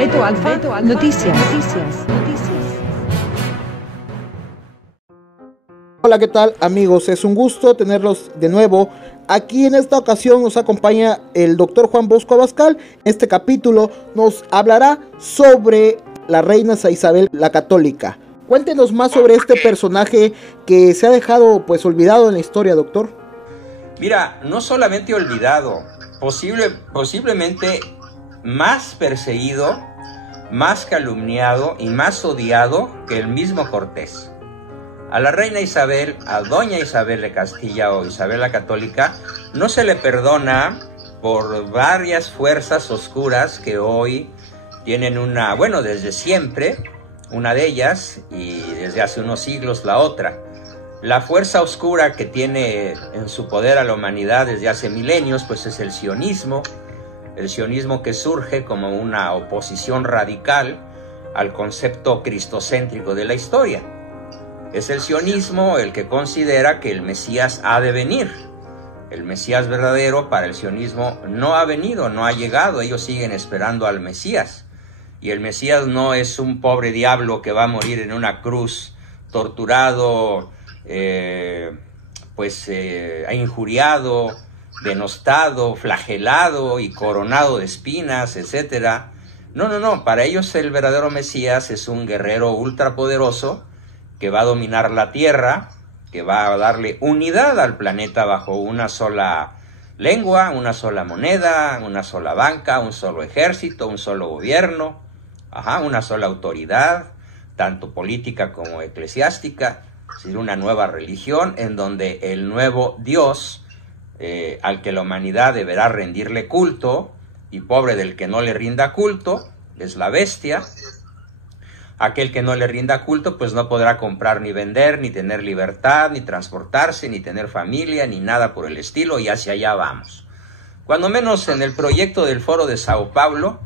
Alfa, Noticias. Hola, ¿qué tal, amigos? Es un gusto tenerlos de nuevo. Aquí en esta ocasión nos acompaña el doctor Juan Bosco Abascal. En este capítulo nos hablará sobre la reina Isabel la Católica. Cuéntenos más sobre este personaje que se ha dejado pues olvidado en la historia, doctor. Mira, no solamente olvidado, posiblemente más perseguido, más calumniado y más odiado que el mismo Cortés. A la reina Isabel, a doña Isabel de Castilla o Isabel la Católica, no se le perdona por varias fuerzas oscuras que hoy tienen desde siempre, una de ellas, y desde hace unos siglos la otra. La fuerza oscura que tiene en su poder a la humanidad desde hace milenios, pues es el sionismo que surge como una oposición radical al concepto cristocéntrico de la historia. Es el sionismo el que considera que el Mesías ha de venir. El Mesías verdadero para el sionismo no ha venido, no ha llegado, ellos siguen esperando al Mesías. Y el Mesías no es un pobre diablo que va a morir en una cruz, torturado, injuriado, denostado, flagelado y coronado de espinas, etc. No, para ellos el verdadero Mesías es un guerrero ultrapoderoso que va a dominar la tierra, que va a darle unidad al planeta bajo una sola lengua, una sola moneda, una sola banca, un solo ejército, un solo gobierno, una sola autoridad, tanto política como eclesiástica, es decir, una nueva religión en donde el nuevo Dios, al que la humanidad deberá rendirle culto, y pobre del que no le rinda culto, es la bestia. Aquel que no le rinda culto, pues no podrá comprar ni vender, ni tener libertad, ni transportarse, ni tener familia, ni nada por el estilo, y hacia allá vamos. Cuando menos en el proyecto del Foro de Sao Paulo,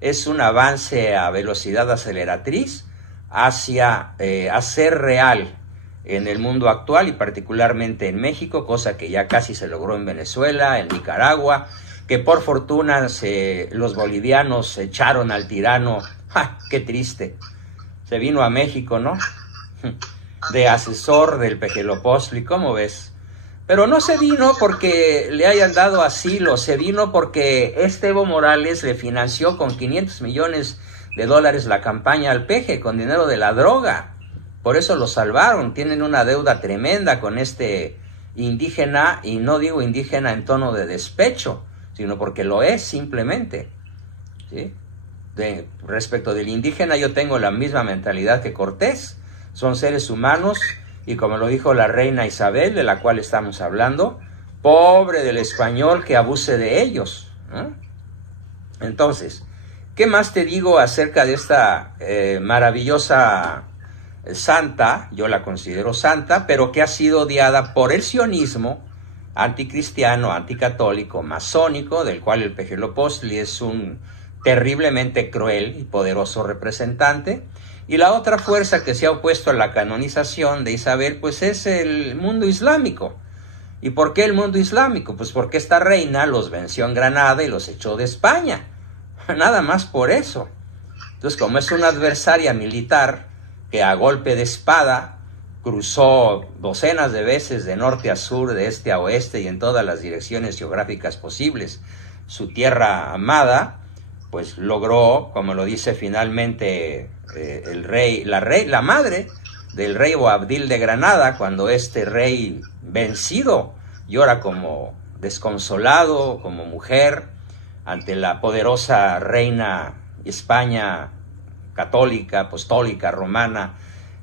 es un avance a velocidad aceleratriz hacia hacer real en el mundo actual y particularmente en México, cosa que ya casi se logró en Venezuela, en Nicaragua, que por fortuna los bolivianos echaron al tirano. ¡Ja! ¡Qué triste! Se vino a México, ¿no? De asesor del Pejelopostli, ¿cómo ves? Pero no se vino porque le hayan dado asilo, se vino porque Evo Morales le financió con $500 millones la campaña al Peje, con dinero de la droga. Por eso lo salvaron, tienen una deuda tremenda con este indígena, y no digo indígena en tono de despecho, sino porque lo es simplemente, ¿sí? Respecto del indígena, yo tengo la misma mentalidad que Cortés. Son seres humanos y, como lo dijo la reina Isabel, de la cual estamos hablando, pobre del español que abuse de ellos, ¿no? Entonces, ¿qué más te digo acerca de esta maravillosa santa? Yo la considero santa, pero que ha sido odiada por el sionismo anticristiano, anticatólico, masónico, del cual el Pejelopostli es un terriblemente cruel y poderoso representante. Y la otra fuerza que se ha opuesto a la canonización de Isabel, pues es el mundo islámico. ¿Y por qué el mundo islámico? Pues porque esta reina los venció en Granada y los echó de España. Nada más por eso. Entonces, como es una adversaria militar que a golpe de espada cruzó docenas de veces de norte a sur, de este a oeste y en todas las direcciones geográficas posibles su tierra amada, pues logró, como lo dice finalmente la madre del rey Boabdil de Granada, cuando este rey vencido llora como desconsolado, como mujer, ante la poderosa reina España católica, apostólica, romana.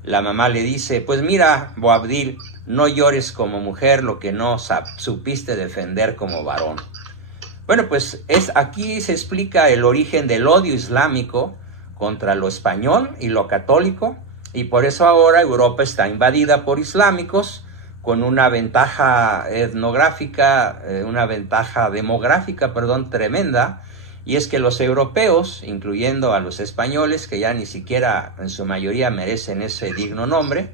La mamá le dice: pues mira, Boabdil, no llores como mujer lo que no supiste defender como varón. Bueno, pues aquí se explica el origen del odio islámico contra lo español y lo católico, y por eso ahora Europa está invadida por islámicos, con una ventaja demográfica, tremenda, y es que los europeos, incluyendo a los españoles, que ya ni siquiera en su mayoría merecen ese digno nombre,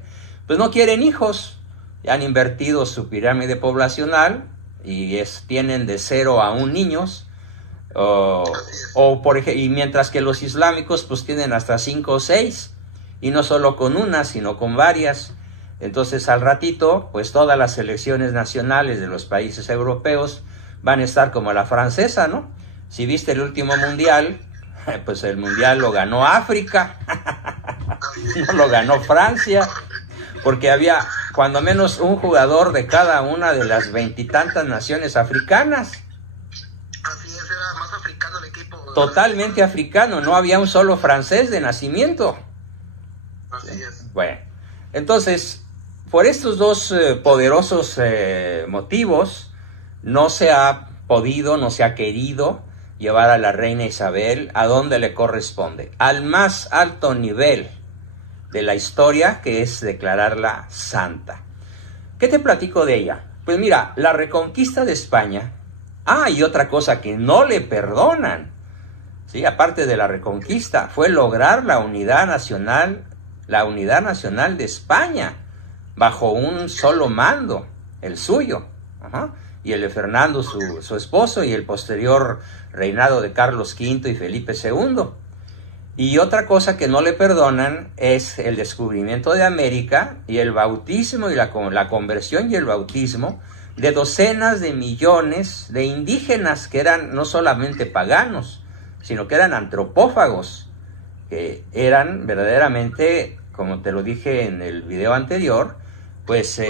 pues no quieren hijos, ya han invertido su pirámide poblacional y tienen de 0 a 1 niños, Y mientras que los islámicos pues tienen hasta 5 o 6, y no solo con una, sino con varias. Entonces al ratito, pues todas las selecciones nacionales de los países europeos van a estar como la francesa, ¿no? Si viste el último mundial, pues el mundial lo ganó África, no lo ganó Francia, porque había cuando menos un jugador de cada una de las 20 y tantas naciones africanas. Así es, era más africano el equipo. Totalmente africano, no había un solo francés de nacimiento. Así es. Bueno, entonces, por estos dos poderosos motivos, no se ha podido, no se ha querido llevar a la reina Isabel a donde le corresponde, al más alto nivel de la historia, que es declararla santa. ¿Qué te platico de ella? Pues mira, la reconquista de España, y otra cosa que no le perdonan, ¿sí? Aparte de la reconquista, fue lograr la unidad nacional de España, bajo un solo mando, el suyo, y el de Fernando, su esposo, y el posterior reinado de Carlos V y Felipe II. Y otra cosa que no le perdonan es el descubrimiento de América y el bautismo y la conversión y el bautismo de docenas de millones de indígenas que eran no solamente paganos, sino que eran antropófagos, que eran verdaderamente, como te lo dije en el video anterior, pues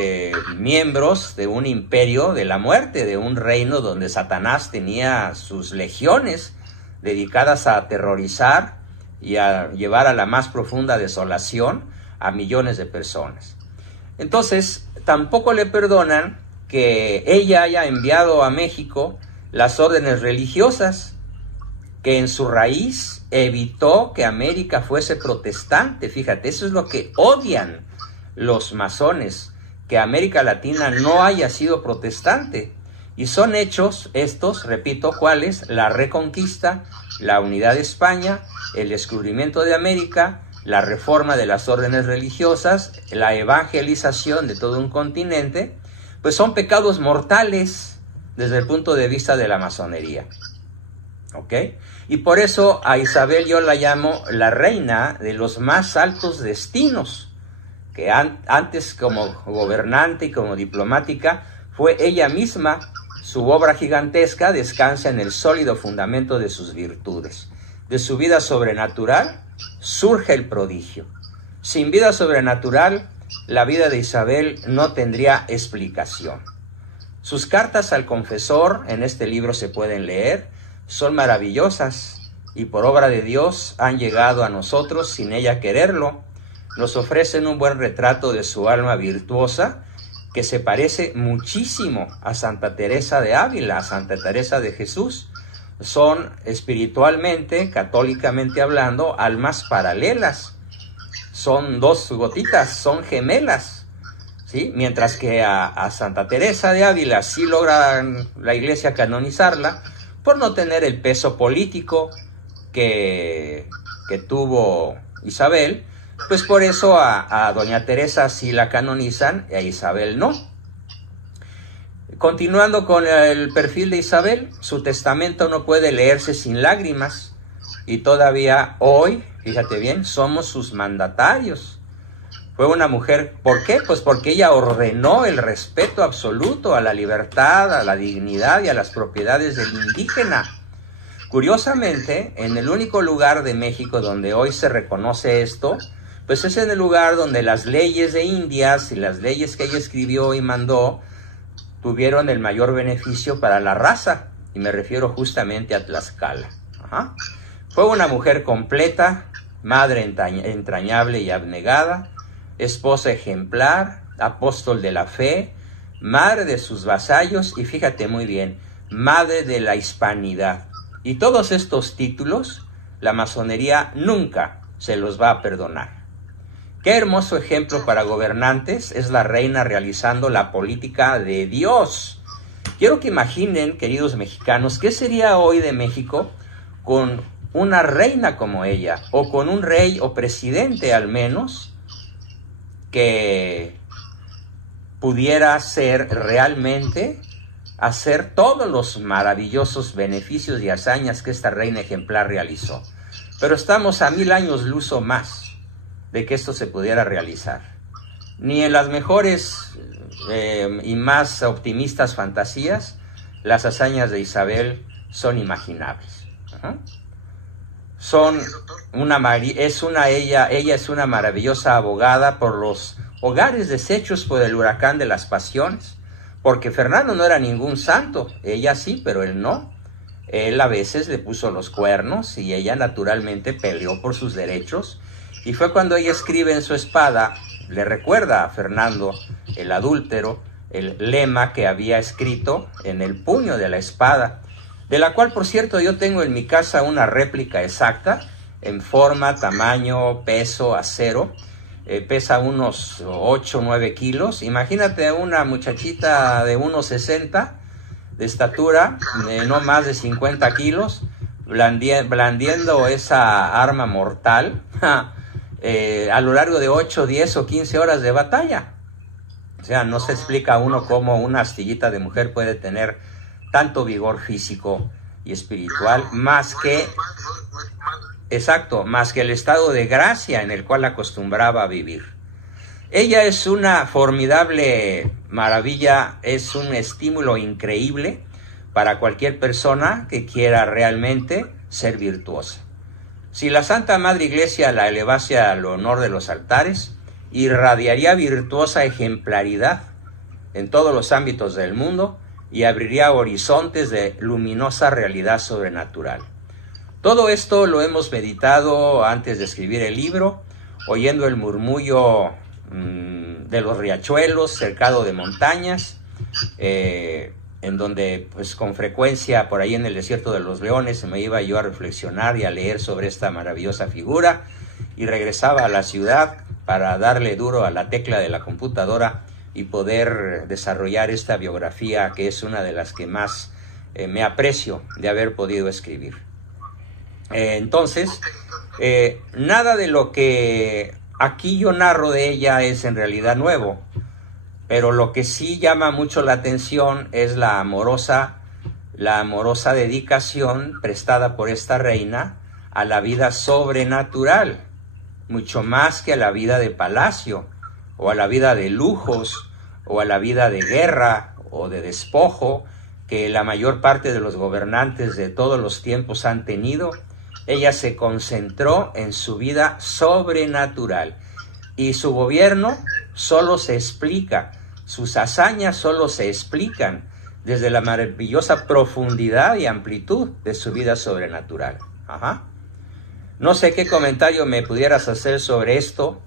miembros de un imperio de la muerte, de un reino donde Satanás tenía sus legiones dedicadas a aterrorizar y a llevar a la más profunda desolación a millones de personas. Entonces, tampoco le perdonan que ella haya enviado a México las órdenes religiosas, que en su raíz evitó que América fuese protestante. Fíjate, eso es lo que odian los masones, que América Latina no haya sido protestante. Y son hechos estos, repito, ¿cuáles? La reconquista, la unidad de España, el descubrimiento de América, la reforma de las órdenes religiosas, la evangelización de todo un continente, pues son pecados mortales desde el punto de vista de la masonería. ¿Ok? Y por eso a Isabel yo la llamo la reina de los más altos destinos, que antes como gobernante y como diplomática fue ella misma. Su obra gigantesca descansa en el sólido fundamento de sus virtudes. De su vida sobrenatural surge el prodigio. Sin vida sobrenatural, la vida de Isabel no tendría explicación. Sus cartas al confesor, en este libro se pueden leer, son maravillosas y por obra de Dios han llegado a nosotros sin ella quererlo. Nos ofrecen un buen retrato de su alma virtuosa, que se parece muchísimo a Santa Teresa de Ávila, a Santa Teresa de Jesús. Son espiritualmente, católicamente hablando, almas paralelas. Son dos gotitas, son gemelas, ¿sí? Mientras que a Santa Teresa de Ávila sí logran la iglesia canonizarla por no tener el peso político que tuvo Isabel. Pues por eso a doña Teresa sí la canonizan y a Isabel no. Continuando con el perfil de Isabel, su testamento no puede leerse sin lágrimas y todavía hoy, fíjate bien, somos sus mandatarios. Fue una mujer, ¿por qué? Pues porque ella ordenó el respeto absoluto a la libertad, a la dignidad y a las propiedades del indígena. Curiosamente, en el único lugar de México donde hoy se reconoce esto, pues es en el lugar donde las leyes de Indias y las leyes que ella escribió y mandó tuvieron el mayor beneficio para la raza, y me refiero justamente a Tlaxcala. Fue una mujer completa, madre entrañable y abnegada, esposa ejemplar, apóstol de la fe, madre de sus vasallos y fíjate muy bien, madre de la hispanidad. Y todos estos títulos, la masonería nunca se los va a perdonar. Qué hermoso ejemplo para gobernantes es la reina realizando la política de Dios. Quiero que imaginen, queridos mexicanos, ¿qué sería hoy de México con una reina como ella? O con un rey o presidente al menos que pudiera ser realmente hacer todos los maravillosos beneficios y hazañas que esta reina ejemplar realizó. Pero estamos a 1000 años luz o más de que esto se pudiera realizar. Ni en las mejores y más optimistas fantasías, las hazañas de Isabel son imaginables. Ella es una maravillosa abogada por los hogares deshechos por el huracán de las pasiones, porque Fernando no era ningún santo, ella sí, pero él no. Él a veces le puso los cuernos y ella naturalmente peleó por sus derechos, y fue cuando ella escribe en su espada, le recuerda a Fernando el adúltero el lema que había escrito en el puño de la espada, de la cual, por cierto, yo tengo en mi casa una réplica exacta, en forma, tamaño, peso, acero. Pesa unos 8 o 9 kilos. Imagínate una muchachita de 1,60 de estatura, no más de 50 kilos, blandiendo esa arma mortal a lo largo de 8, 10 o 15 horas de batalla. O sea, no se explica a uno cómo una astillita de mujer puede tener tanto vigor físico y espiritual, más que el estado de gracia en el cual acostumbraba a vivir. Ella es una formidable maravilla, es un estímulo increíble para cualquier persona que quiera realmente ser virtuosa. Si la Santa Madre Iglesia la elevase al honor de los altares, irradiaría virtuosa ejemplaridad en todos los ámbitos del mundo y abriría horizontes de luminosa realidad sobrenatural. Todo esto lo hemos meditado antes de escribir el libro, oyendo el murmullo de los riachuelos, cercado de montañas, en donde pues con frecuencia por ahí en el desierto de los leones me iba yo a reflexionar y a leer sobre esta maravillosa figura, y regresaba a la ciudad para darle duro a la tecla de la computadora y poder desarrollar esta biografía, que es una de las que más me aprecio de haber podido escribir. Entonces, nada de lo que aquí yo narro de ella es en realidad nuevo, pero lo que sí llama mucho la atención es la amorosa dedicación prestada por esta reina a la vida sobrenatural, mucho más que a la vida de palacio, o a la vida de lujos, o a la vida de guerra, o de despojo, que la mayor parte de los gobernantes de todos los tiempos han tenido. Ella se concentró en su vida sobrenatural, y su gobierno solo se explica, sus hazañas solo se explican desde la maravillosa profundidad y amplitud de su vida sobrenatural. No sé qué comentario me pudieras hacer sobre esto,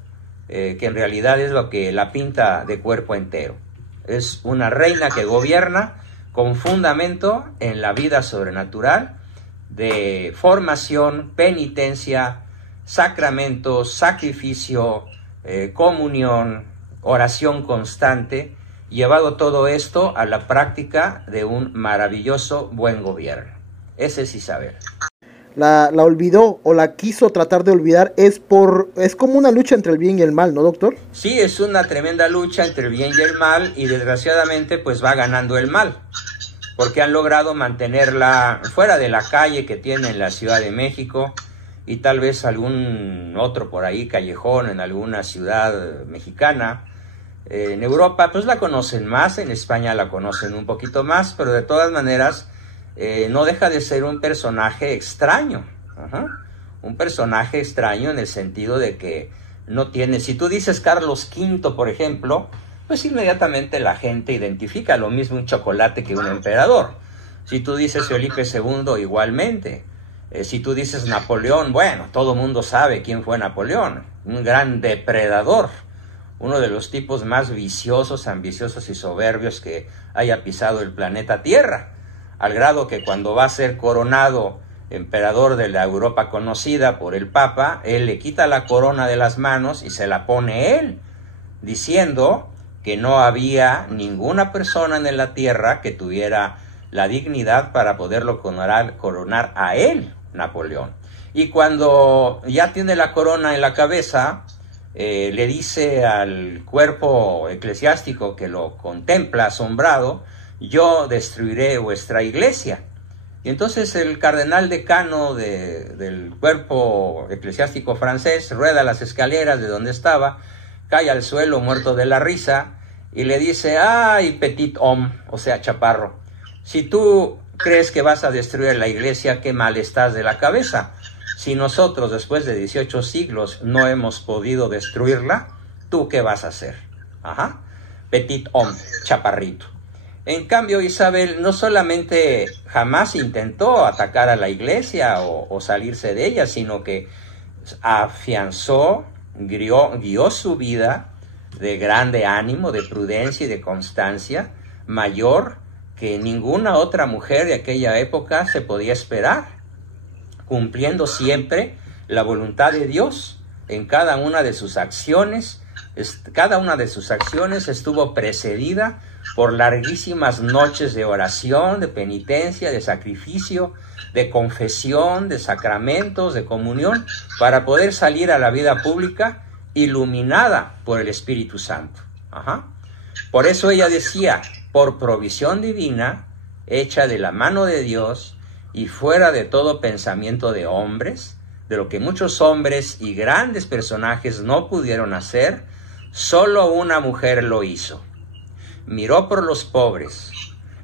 que en realidad es lo que la pinta de cuerpo entero. Es una reina que gobierna con fundamento en la vida sobrenatural de formación, penitencia, sacramentos, sacrificio, comunión, oración constante, llevado todo esto a la práctica de un maravilloso buen gobierno. Ese es Isabel. La olvidó o la quiso tratar de olvidar, es como una lucha entre el bien y el mal, ¿no, doctor? Sí, es una tremenda lucha entre el bien y el mal, y desgraciadamente pues va ganando el mal, porque han logrado mantenerla fuera de la calle que tiene en la Ciudad de México, y tal vez algún otro por ahí callejón en alguna ciudad mexicana. En Europa pues la conocen más, en España la conocen un poquito más, pero de todas maneras no deja de ser un personaje extraño. Un personaje extraño en el sentido de que no tiene... Si tú dices Carlos V, por ejemplo, pues inmediatamente la gente identifica lo mismo un chocolate que un emperador. Si tú dices Felipe II, igualmente. Si tú dices Napoleón, bueno, todo mundo sabe quién fue Napoleón. Un gran depredador. Uno de los tipos más viciosos, ambiciosos y soberbios que haya pisado el planeta Tierra. Al grado que cuando va a ser coronado emperador de la Europa conocida por el Papa, él le quita la corona de las manos y se la pone él, diciendo que no había ninguna persona en la tierra que tuviera la dignidad para poderlo coronar a él, Napoleón. Y cuando ya tiene la corona en la cabeza, le dice al cuerpo eclesiástico que lo contempla asombrado yo destruiré vuestra iglesia. Y entonces el cardenal decano del cuerpo eclesiástico francés rueda las escaleras de donde estaba, cae al suelo muerto de la risa y le dice: ay, petit homme, o sea, chaparro, si tú crees que vas a destruir la iglesia, qué mal estás de la cabeza. Si nosotros después de 18 siglos no hemos podido destruirla, ¿tú qué vas a hacer? Ajá, petit homme, chaparrito. En cambio, Isabel no solamente jamás intentó atacar a la iglesia o salirse de ella, sino que afianzó, guió su vida de grande ánimo, de prudencia y de constancia, mayor que ninguna otra mujer de aquella época se podía esperar, cumpliendo siempre la voluntad de Dios en cada una de sus acciones. Cada una de sus acciones estuvo precedida por larguísimas noches de oración, de penitencia, de sacrificio, de confesión, de sacramentos, de comunión, para poder salir a la vida pública iluminada por el Espíritu Santo. Ajá. Por eso ella decía: por provisión divina, hecha de la mano de Dios y fuera de todo pensamiento de hombres, de lo que muchos hombres y grandes personajes no pudieron hacer, solo una mujer lo hizo. Miró por los pobres,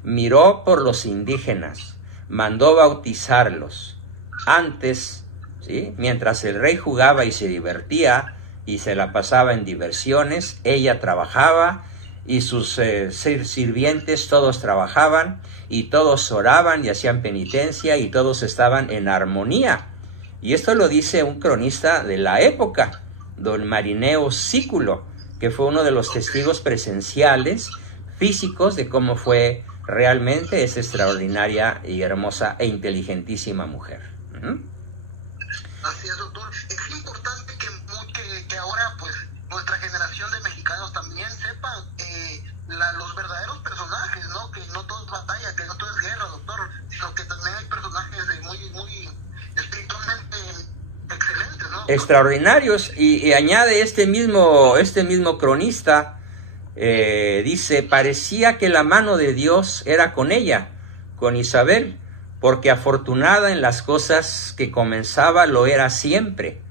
miró por los indígenas, mandó bautizarlos. Antes, ¿sí?, mientras el rey jugaba y se divertía y se la pasaba en diversiones, ella trabajaba y sus sirvientes todos trabajaban y todos oraban y hacían penitencia y todos estaban en armonía. Y esto lo dice un cronista de la época, don Marineo Sículo, que fue uno de los testigos presenciales físicos de cómo fue realmente esa extraordinaria y hermosa e inteligentísima mujer. Así es, doctor. Es importante que ahora pues nuestra generación de mexicanos también sepan los verdaderos personajes, ¿no? Que no todo es batalla, que no todo es guerra, doctor, sino que también hay personajes muy espiritualmente excelentes, ¿no? Extraordinarios. Y añade este mismo cronista, dice: parecía que la mano de Dios era con ella, con Isabel, porque afortunada en las cosas que comenzaba lo era siempre.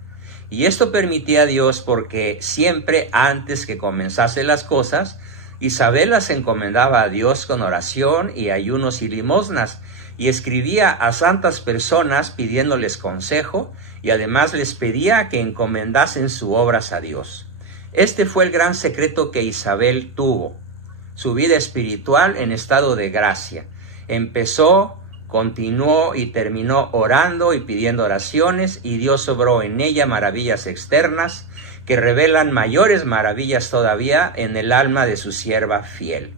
Y esto permitía a Dios porque siempre antes que comenzase las cosas, Isabel las encomendaba a Dios con oración y ayunos y limosnas, y escribía a santas personas pidiéndoles consejo, y además les pedía que encomendasen sus obras a Dios. Este fue el gran secreto que Isabel tuvo, su vida espiritual en estado de gracia. Empezó, continuó y terminó orando y pidiendo oraciones, y Dios obró en ella maravillas externas que revelan mayores maravillas todavía en el alma de su sierva fiel.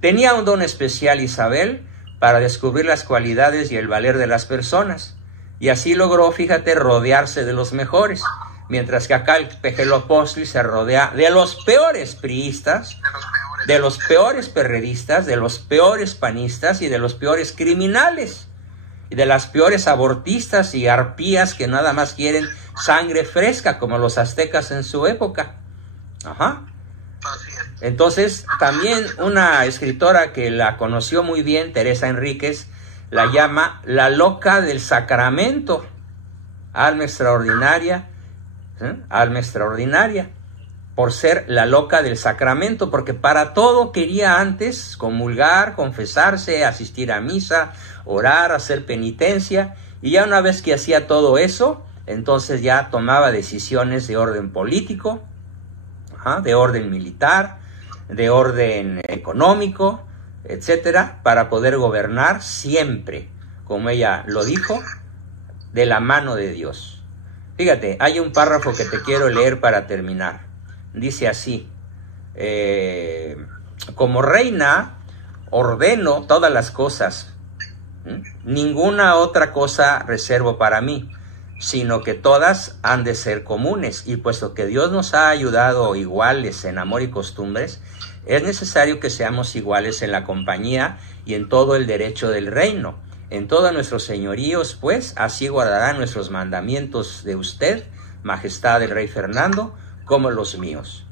Tenía un don especial Isabel para descubrir las cualidades y el valer de las personas, y así logró, fíjate, rodearse de los mejores, mientras que acá el Pejelopóstli se rodea de los peores priistas, de los peores perredistas, de los peores panistas y de los peores criminales, y de las peores abortistas y arpías que nada más quieren sangre fresca, como los aztecas en su época. Ajá. Entonces, también una escritora que la conoció muy bien, Teresa Enríquez, la llama la loca del sacramento. Alma extraordinaria, alma extraordinaria, por ser la loca del sacramento, porque para todo quería antes comulgar, confesarse, asistir a misa, orar, hacer penitencia, y ya una vez que hacía todo eso, entonces ya tomaba decisiones de orden político, de orden militar, de orden económico, etcétera, para poder gobernar siempre, como ella lo dijo, de la mano de Dios. Fíjate, hay un párrafo que te quiero leer para terminar. Dice así: como reina ordeno todas las cosas, ninguna otra cosa reservo para mí, sino que todas han de ser comunes, y puesto que Dios nos ha ayudado iguales en amor y costumbres, es necesario que seamos iguales en la compañía y en todo el derecho del reino. En todos nuestros señoríos, pues, así guardarán nuestros mandamientos de usted, majestad del rey Fernando, como los míos.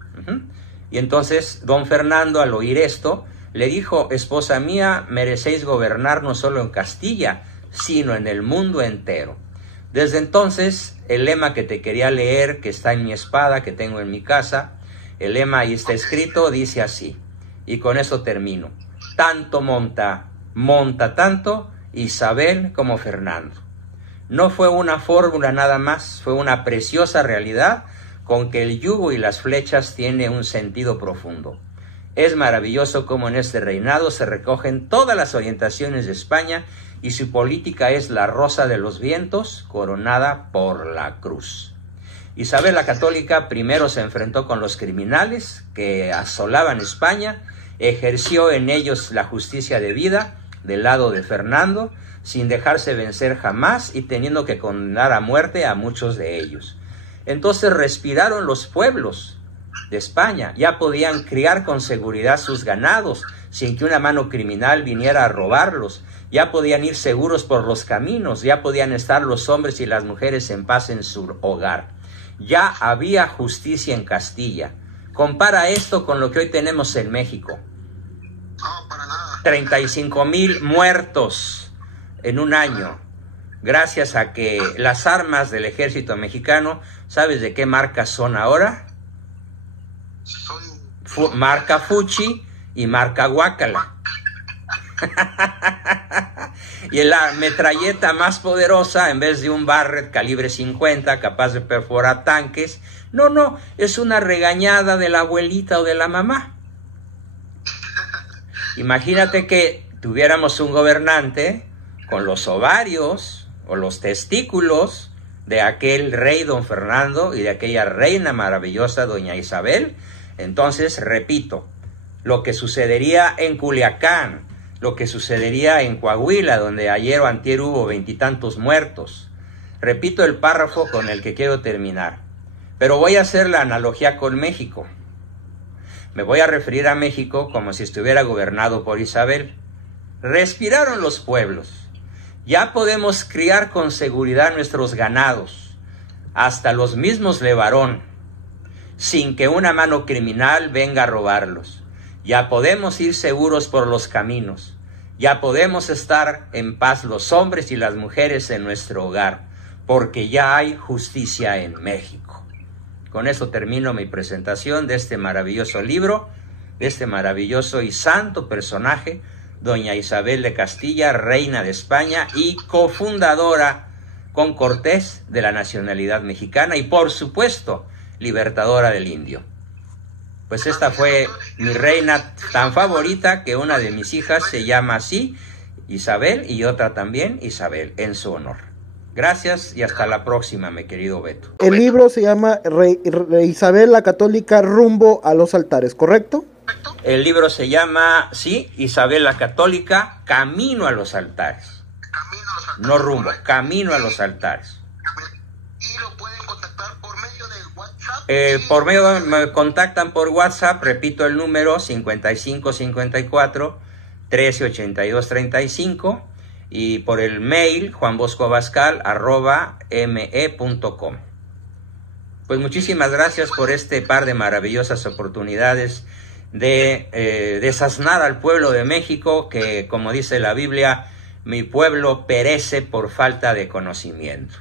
Y entonces don Fernando, al oír esto, le dijo: esposa mía, merecéis gobernar no solo en Castilla, sino en el mundo entero. Desde entonces, el lema que te quería leer, que está en mi espada, que tengo en mi casa, el lema ahí está escrito, dice así, y con eso termino: tanto monta tanto Isabel como Fernando. No fue una fórmula nada más, fue una preciosa realidad con que el yugo y las flechas tiene un sentido profundo. Es maravilloso cómo en este reinado se recogen todas las orientaciones de España y su política es la rosa de los vientos coronada por la cruz. Isabel la Católica primero se enfrentó con los criminales que asolaban España, ejerció en ellos la justicia debida del lado de Fernando, sin dejarse vencer jamás y teniendo que condenar a muerte a muchos de ellos. Entonces respiraron los pueblos de España, ya podían criar con seguridad sus ganados, sin que una mano criminal viniera a robarlos, ya podían ir seguros por los caminos, ya podían estar los hombres y las mujeres en paz en su hogar. Ya había justicia en Castilla. Compara esto con lo que hoy tenemos en México. No, para nada. 35,000 muertos en un año, gracias a que las armas del ejército mexicano, ¿sabes de qué marca son ahora? Son Marca Fuchi y marca Guácala. Y la metralleta más poderosa, en vez de un Barrett calibre 50 capaz de perforar tanques, no, es una regañada de la abuelita o de la mamá. Imagínate que tuviéramos un gobernante con los ovarios o los testículos de aquel rey don Fernando y de aquella reina maravillosa doña Isabel. Entonces, repito, lo que sucedería en Culiacán, lo que sucedería en Coahuila, donde ayer o antier hubo 20 y tantos muertos. Repito el párrafo con el que quiero terminar, pero voy a hacer la analogía con México. Me voy a referir a México como si estuviera gobernado por Isabel. Respiraron los pueblos. Ya podemos criar con seguridad nuestros ganados, hasta los mismos Levarón, sin que una mano criminal venga a robarlos. Ya podemos ir seguros por los caminos. Ya podemos estar en paz los hombres y las mujeres en nuestro hogar, porque ya hay justicia en México. Con eso termino mi presentación de este maravilloso libro, de este maravilloso y santo personaje, doña Isabel de Castilla, reina de España y cofundadora con Cortés de la nacionalidad mexicana y, por supuesto, libertadora del indio. Pues esta fue mi reina tan favorita que una de mis hijas se llama así, Isabel, y otra también Isabel, en su honor. Gracias y hasta la próxima, mi querido Beto. El libro se llama Isabel la Católica rumbo a los altares, ¿correcto? El libro se llama, sí, Isabel la Católica, Camino a los altares. No rumbo, Camino a los altares. Y lo pueden contactar por medio de WhatsApp. Me contactan por WhatsApp, repito el número, 5554 1382 35, y por el mail juanboscoabascal@me.com. Pues muchísimas gracias por este par de maravillosas oportunidades de desasnar al pueblo de México, que, como dice la Biblia, mi pueblo perece por falta de conocimiento.